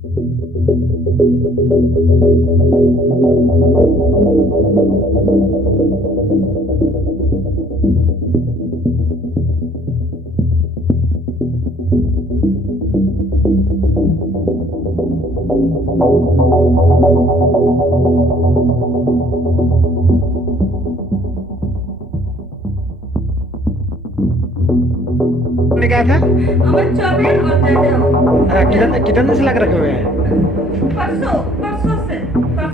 ने कहा था अमन चौबे और जयदेव। कितने दिन से लग रखे हुए हैं?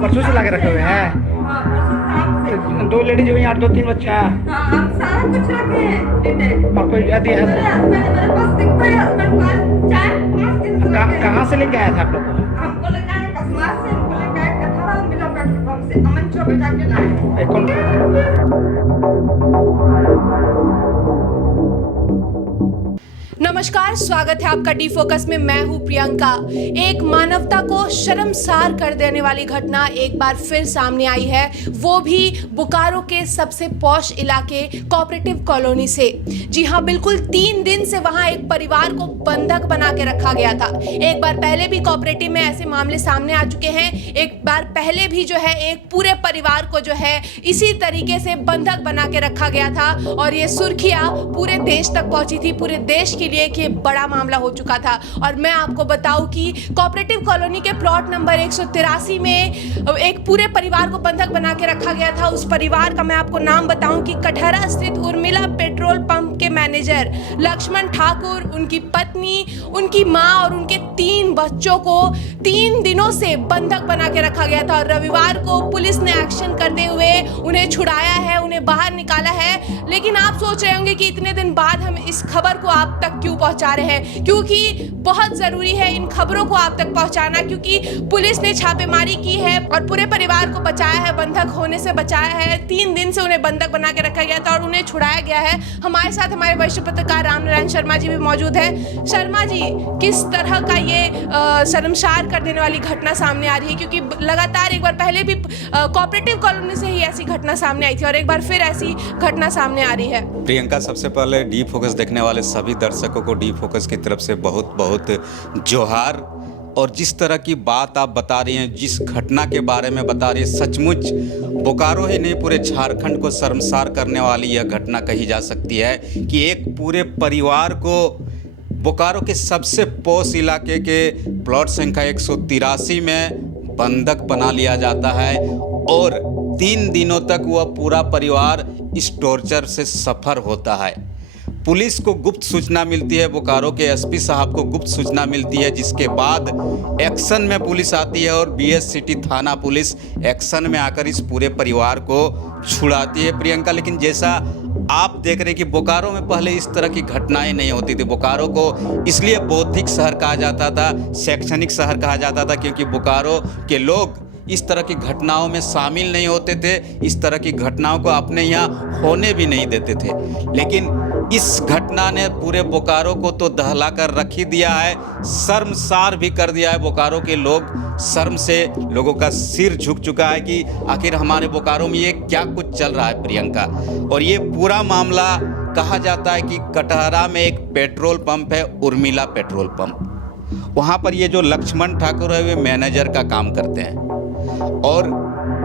परसों से लग रखे हुए हैं। हाँ, परसों शाम से। दो लेडीज हुई और 2-3 बच्चा। हाँ, हम सारा कुछ रखे हैं डिटेल। और कोई यदि है मेरे हस्बैंड मेरे पास दिखता है, हस्बैंड पास 4-5 दिन से रखे हैं। कहाँ से लेके आया था आप लोग को? हमको लगा है कसमार से, हमको लगा है कथारा मिला पेट्रोल पंप से अमन चौबे जाके लाए। नमस्कार, स्वागत है आपका डी फोकस में। मैं हूं प्रियंका। एक मानवता को शर्मसार कर देने वाली घटना एक बार फिर सामने आई है, वो भी बोकारो के सबसे पॉश इलाके कोऑपरेटिव कॉलोनी से। जी हां, बिल्कुल 3 दिन से वहां एक परिवार को बंधक बना के रखा गया था। एक बार पहले भी कोऑपरेटिव में ऐसे मामले सामने आ चुके हैं। एक बार पहले भी जो है एक पूरे परिवार को जो है इसी तरीके से बंधक बना के रखा गया था और ये सुर्खियां पूरे देश तक पहुंची थी। पूरे देश के लिए कि बड़ा मामला हो चुका था। और मैं आपको बताऊं कि कोऑपरेटिव कॉलोनी के प्लॉट नंबर 183 में एक पूरे परिवार को बंधक बना के रखा गया था। उस परिवार का मैं आपको नाम बताऊं कि कटहरा स्थित उर्मिला पेट्रोल पंप के मैनेजर लक्ष्मण ठाकुर, उनकी पत्नी, उनकी मां और उनके 3 बच्चों को 3 दिनों से बंधक बना के रखा गया था। और रविवार को पुलिस ने एक्शन करते हुए उन्हें छुड़ाया है, उन्हें बाहर निकाला है। लेकिन आप सोच रहे होंगे कि इतने दिन बाद हम इस खबर को आप तक क्यों पहुंचा रहे हैं, क्योंकि बहुत जरूरी है इन खबरों को आप तक पहुंचाना, क्योंकि पुलिस ने छापेमारी की है और पूरे परिवार को बचाया है, बंधक होने से बचाया है। 3 दिन से उन्हें बंधक बना के रखा गया था और उन्हें छुड़ाया गया है। हमारे साथ हमारे वरिष्ठ पत्रकार रामनारायण शर्मा जी भी मौजूद है। शर्मा जी, किस तरह का ये शर्मसार कर देने वाली घटना सामने आ रही है, क्योंकि लगातार एक बार पहले भी कोऑपरेटिव कॉलोनी से ही ऐसी घटना सामने आई थी और एक बार फिर ऐसी घटना सामने आ रही है। प्रियंका, सबसे पहले डी फोकस देखने वाले सभी दर्शकों को डी फोकस की तरफ से बहुत बहुत जोहार। और जिस तरह की बात आप बता रही हैं, जिस घटना के बारे में बता रही हैं, सचमुच बोकारो ही नहीं पूरे झारखंड को शर्मसार करने वाली यह घटना कही जा सकती है कि एक पूरे परिवार को बोकारो के सबसे पॉश इलाके के प्लॉट संख्या 183 में बंधक बना लिया जाता है और 3 दिनों तक वह पूरा परिवार इस टॉर्चर से सफ़र होता है। पुलिस को गुप्त सूचना मिलती है, बोकारो के एसपी साहब को गुप्त सूचना मिलती है, जिसके बाद एक्शन में पुलिस आती है और बीएस सिटी थाना पुलिस एक्शन में आकर इस पूरे परिवार को छुड़ाती है। प्रियंका, लेकिन जैसा आप देख रहे हैं कि बोकारो में पहले इस तरह की घटनाएं नहीं होती थी। बोकारो को इसलिए बौद्धिक शहर कहा जाता था, शैक्षणिक शहर कहा जाता था, क्योंकि बोकारो के लोग इस तरह की घटनाओं में शामिल नहीं होते थे, इस तरह की घटनाओं को अपने यहाँ होने भी नहीं देते थे। लेकिन इस घटना ने पूरे बोकारो को तो दहला कर रख ही दिया है, शर्मसार भी कर दिया है। बोकारो के लोग शर्म से लोगों का सिर झुक चुका है कि आखिर हमारे बोकारो में ये क्या कुछ चल रहा है, प्रियंका। और ये पूरा मामला कहा जाता है कि कटहरा में एक पेट्रोल पंप है, उर्मिला पेट्रोल पंप। वहाँ पर ये जो लक्ष्मण ठाकुर है वे मैनेजर का काम करते हैं और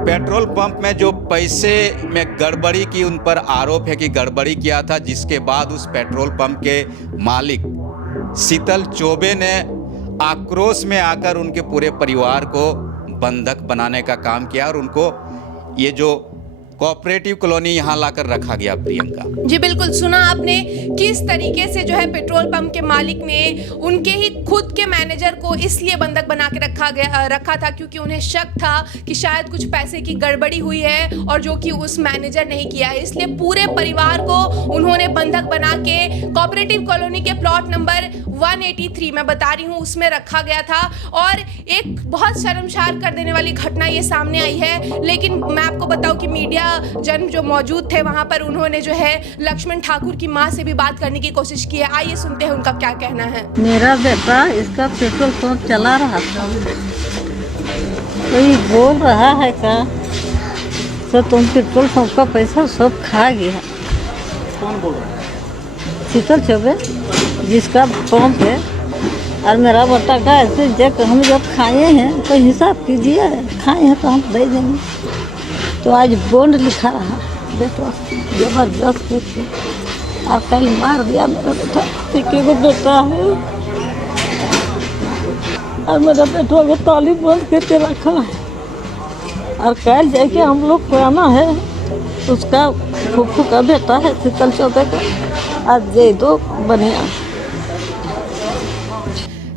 पेट्रोल पंप में जो पैसे में गड़बड़ी की उन पर आरोप है कि गड़बड़ी किया था, जिसके बाद उस पेट्रोल पंप के मालिक शीतल चौबे ने आक्रोश में आकर उनके पूरे परिवार को बंधक बनाने का काम किया और उनको ये जो कोऑपरेटिव कॉलोनी यहाँ लाकर रखा गया। प्रियंका जी, बिल्कुल सुना आपने किस तरीके से जो है पेट्रोल पंप के मालिक ने उनके ही खुद के मैनेजर को इसलिए बंधक बना के रखा था क्योंकि उन्हें शक था कि शायद कुछ पैसे की गड़बड़ी हुई है और जो कि उस मैनेजर ने ही किया है। इसलिए पूरे परिवार को उन्होंने बंधक बना के कोऑपरेटिव कॉलोनी के प्लॉट नंबर 183 मैं बता रही हूँ उसमें रखा गया था। और एक बहुत शर्मसार कर देने वाली घटना ये सामने आई है। लेकिन मैं आपको बताऊँ कि मीडिया जन जो मौजूद थे वहां पर, उन्होंने जो है लक्ष्मण ठाकुर की मां से भी बात करने की कोशिश की है। आइए सुनते हैं उनका क्या कहना है। मेरा बेटा इसका पेट्रोल पंप चला रहा था, कोई बोल रहा है का तो तुम पेट्रोल पंप का पैसा सब खा गया। कौन बोल रहा है? शीतल चौबे जिसका पंप है और मेरा बेटा का ऐसे जब हम जब खाए हैं तो हिसाब कीजिए, खाए हैं तो हम दे देंगे। तो आज बॉन्ड लिखा रहा बेटा जबरदस्त करके, और कल मार दिया मेरा बेटा। एक एगो बेटा है और मेरा बेटा को ताली बंद करके रखा है। और कल जाके हम लोग को आना है, उसका फूफू का बेटा है शीतल चौबे का, आज दे दो बनिया।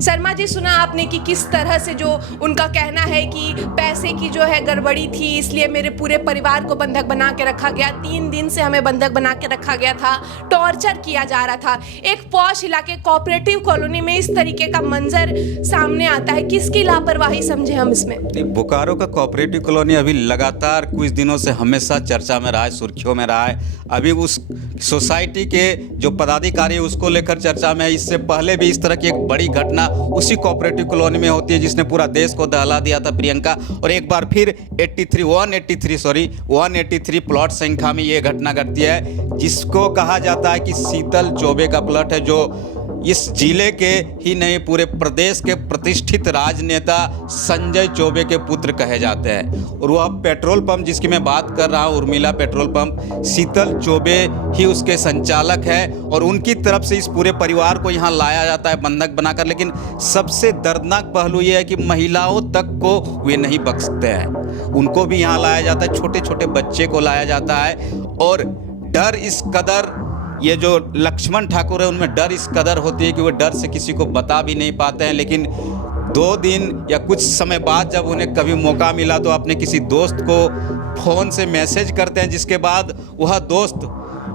शर्मा जी, सुना आपने कि किस तरह से जो उनका कहना है कि पैसे की जो है गड़बड़ी थी, इसलिए मेरे पूरे परिवार को बंधक बना के रखा गया। 3 दिन से हमें बंधक बना के रखा गया था, टॉर्चर किया जा रहा था। एक पॉश इलाके कोऑपरेटिव कॉलोनी में इस तरीके का मंजर सामने आता है, किसकी लापरवाही समझे हम इसमें? बोकारो का कोऑपरेटिव कॉलोनी अभी लगातार कुछ दिनों से हमेशा चर्चा में रहा है, सुर्खियों में रहा है। अभी उस सोसाइटी के जो पदाधिकारी उसको लेकर चर्चा में है। इससे पहले भी इस तरह की एक बड़ी घटना उसी कोऑपरेटिव कॉलोनी में होती है जिसने पूरा देश को दहला दिया था प्रियंका। और एक बार फिर 183 प्लॉट संख्या में ये घटना घटती है, जिसको कहा जाता है कि शीतल चौबे का प्लॉट है, जो इस जिले के ही नहीं पूरे प्रदेश के प्रतिष्ठित राजनेता संजय चौबे के पुत्र कहे जाते हैं। और वह पेट्रोल पंप जिसकी मैं बात कर रहा हूँ, उर्मिला पेट्रोल पंप, शीतल चौबे ही उसके संचालक है। और उनकी तरफ से इस पूरे परिवार को यहाँ लाया जाता है बंधक बनाकर। लेकिन सबसे दर्दनाक पहलू ये है कि महिलाओं तक को वे नहीं बख्शते हैं, उनको भी यहाँ लाया जाता है, छोटे छोटे बच्चे को लाया जाता है। और डर इस कदर, ये जो लक्ष्मण ठाकुर है उनमें डर इस कदर होती है कि वो डर से किसी को बता भी नहीं पाते हैं। लेकिन 2 दिन या कुछ समय बाद जब उन्हें कभी मौका मिला तो अपने किसी दोस्त को फ़ोन से मैसेज करते हैं, जिसके बाद वह दोस्त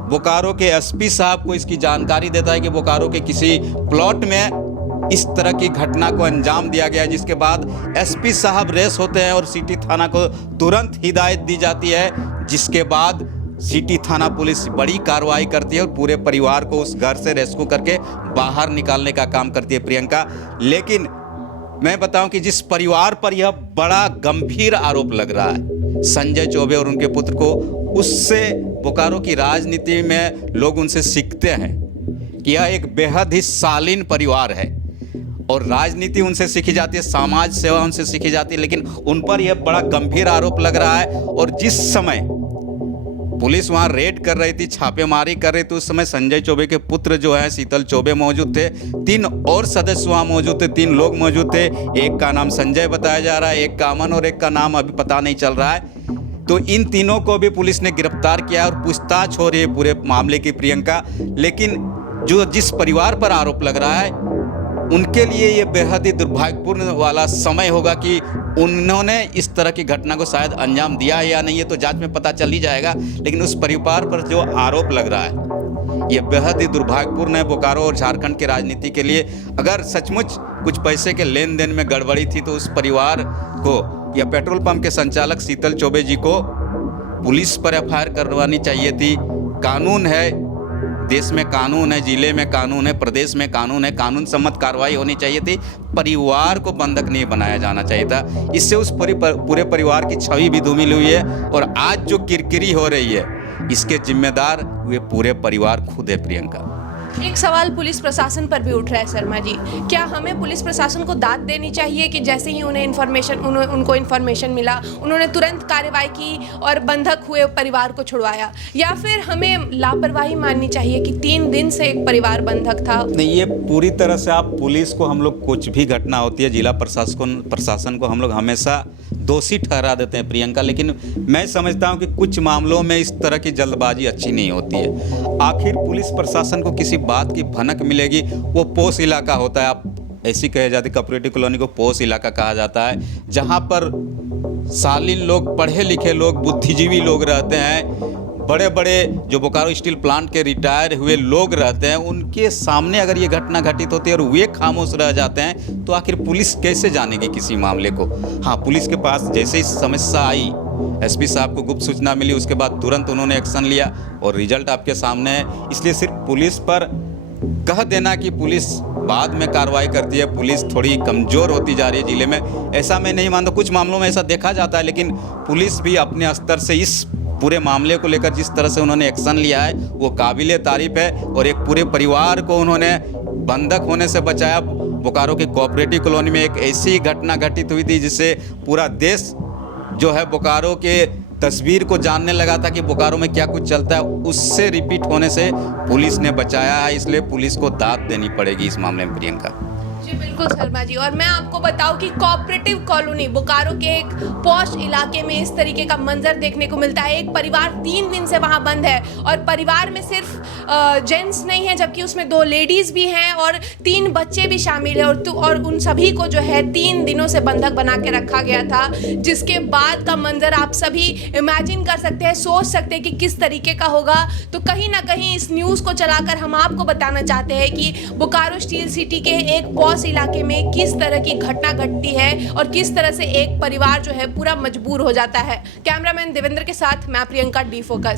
बोकारो के एसपी साहब को इसकी जानकारी देता है कि बोकारो के किसी प्लॉट में इस तरह की घटना को अंजाम दिया गया है। जिसके बाद एसपी साहब रेस होते हैं और सिटी थाना को तुरंत हिदायत दी जाती है, जिसके बाद सिटी थाना पुलिस बड़ी कार्रवाई करती है और पूरे परिवार को उस घर से रेस्क्यू करके बाहर निकालने का काम करती है प्रियंका। लेकिन मैं बताऊं कि जिस परिवार पर यह बड़ा गंभीर आरोप लग रहा है संजय चौबे और उनके पुत्र को, उससे बोकारो की राजनीति में लोग उनसे सीखते हैं कि यह एक बेहद ही शालीन परिवार है और राजनीति उनसे सीखी जाती है, समाज सेवा उनसे सीखी जाती है। लेकिन उन पर यह बड़ा गंभीर आरोप लग रहा है। और जिस समय पुलिस वहां रेड कर रही थी, छापेमारी कर रही थी, उस समय संजय चौबे के पुत्र जो है शीतल चौबे मौजूद थे। 3 और सदस्य वहां मौजूद थे, 3 लोग मौजूद थे। एक का नाम संजय बताया जा रहा है, एक का अमन और एक का नाम अभी पता नहीं चल रहा है। तो इन तीनों को भी पुलिस ने गिरफ्तार किया और पूछताछ हो रही है पूरे मामले की प्रियंका। लेकिन जो जिस परिवार पर आरोप लग रहा है उनके लिए ये बेहद ही दुर्भाग्यपूर्ण वाला समय होगा कि उन्होंने इस तरह की घटना को शायद अंजाम दिया है या नहीं, ये तो जांच में पता चल ही जाएगा। लेकिन उस परिवार पर जो आरोप लग रहा है ये बेहद ही दुर्भाग्यपूर्ण है बोकारो और झारखंड की राजनीति के लिए। अगर सचमुच कुछ पैसे के लेन देन में गड़बड़ी थी तो उस परिवार को या पेट्रोल पंप के संचालक शीतल चौबे जी को पुलिस पर एफआईआर करवानी चाहिए थी। कानून है, देश में कानून है, जिले में कानून है, प्रदेश में कानून है, कानून सम्मत कार्रवाई होनी चाहिए थी। परिवार को बंधक नहीं बनाया जाना चाहिए था। इससे उस पूरे परिवार की छवि भी धूमिल हुई है। और आज जो किरकिरी हो रही है इसके जिम्मेदार वे पूरे परिवार खुद है प्रियंका। एक सवाल पुलिस प्रशासन पर भी उठ रहा है शर्मा जी, क्या हमें पुलिस प्रशासन को दाद देनी चाहिए कि जैसे ही उन्हें उनको इन्फॉर्मेशन मिला उन्होंने तुरंत कार्रवाई की और बंधक हुए परिवार को छुड़वाया, या फिर हमें लापरवाही माननी चाहिए कि 3 दिन से एक परिवार बंधक था? नहीं, ये पूरी तरह से आप पुलिस को, हम लोग कुछ भी घटना होती है जिला प्रशासन को हम लोग हमेशा दोषी ठहरा देते हैं प्रियंका। लेकिन मैं समझता हूँ कि कुछ मामलों में इस तरह की जल्दबाजी अच्छी नहीं होती है। आखिर पुलिस प्रशासन को किसी बात की भनक मिलेगी, वो पोश इलाका होता है, आप ऐसी कहे जाती, कोऑपरेटिव कॉलोनी को पोश इलाका कहा जाता है, जहाँ पर शालीन लोग, पढ़े लिखे लोग, बुद्धिजीवी लोग रहते हैं। बड़े बड़े जो बोकारो स्टील प्लांट के रिटायर हुए लोग रहते हैं, उनके सामने अगर ये घटना घटित होती है और वे खामोश रह जाते हैं तो आखिर पुलिस कैसे जानेगी किसी मामले को? हाँ, पुलिस के पास जैसे ही समस्या आई, एसपी साहब को गुप्त सूचना मिली, उसके बाद तुरंत उन्होंने एक्शन लिया और रिजल्ट आपके सामने है। इसलिए सिर्फ पुलिस पर कह देना कि पुलिस बाद में कार्रवाई करती है, पुलिस थोड़ी कमज़ोर होती जा रही है जिले में, ऐसा मैं नहीं मानता। कुछ मामलों में ऐसा देखा जाता है, लेकिन पुलिस भी अपने स्तर से इस पूरे मामले को लेकर जिस तरह से उन्होंने एक्शन लिया है वो काबिले तारीफ है। और एक पूरे परिवार को उन्होंने बंधक होने से बचाया, बोकारो के कोऑपरेटिव कॉलोनी में एक ऐसी घटना घटित हुई थी जिससे पूरा देश जो है बोकारो के तस्वीर को जानने लगा था कि बोकारो में क्या कुछ चलता है। उससे रिपीट होने से पुलिस ने बचाया है, इसलिए पुलिस को दाद देनी पड़ेगी इस मामले में प्रियंका। जी बिल्कुल शर्मा जी। और मैं आपको बताऊं कि कोऑपरेटिव कॉलोनी बोकारो के एक पॉश इलाके में इस तरीके का मंजर देखने को मिलता है। एक परिवार 3 दिन से वहां बंद है और परिवार में सिर्फ जेंट्स नहीं है, जबकि उसमें 2 लेडीज भी हैं और 3 बच्चे भी शामिल है और उन सभी को जो है 3 दिनों से बंधक बना के रखा गया था, जिसके बाद का मंजर आप सभी इमेजिन कर सकते हैं, सोच सकते हैं कि किस तरीके का होगा। तो कहीं ना कहीं इस न्यूज़ को चलाकर हम आपको बताना चाहते हैं कि बोकारो स्टील सिटी के एक पॉश इलाके में किस तरह की घटना घटती है और किस तरह से एक परिवार जो है पूरा मजबूर हो जाता है। कैमरामैन देवेंद्र के साथ मैं प्रियंका, डी फोकस।